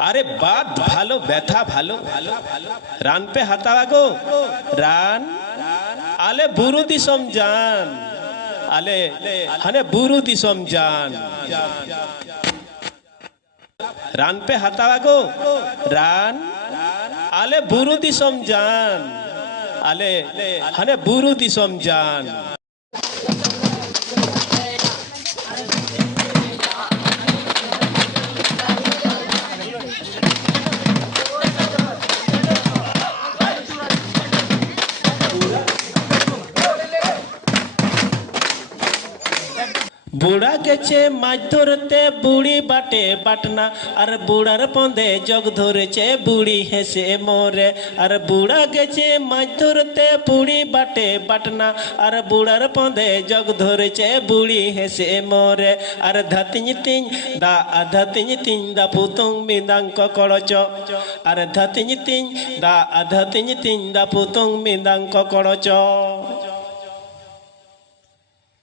আরে বাদ, ভালো, ব্যথা, ভালো। রান পে হাতাওয়া গো। রান। আলে বুরু দিসম জান। আলে, হানে বুরু দিসম জান। রান পে হাতাওয়া গো। রান। আলে বুরু দিসম জান। আলে, হানে বুরু দিসম জান। বুড়া গেছে মাছ ধরতে, বুড়ি বাটে বাটনা। আর বুড়ার পন্দে জগ ধরেছে, বুড়ি হেসে মরে। আর বুড়া গেছে মাছ ধরতে, বুড়ি বাটে বাটনা। আর বুড়ার পন্দে জগ ধরেছে, বুড়ি হেসে মরে। আর ধাতিñ তিñ দা আধাতিñ তিñ দা পুতুং মিদাঙ্ক করচ আর ধাতিñ তিñ দা আধাতিñ তিñ দা পুতুং মিদাঙ্ক করচ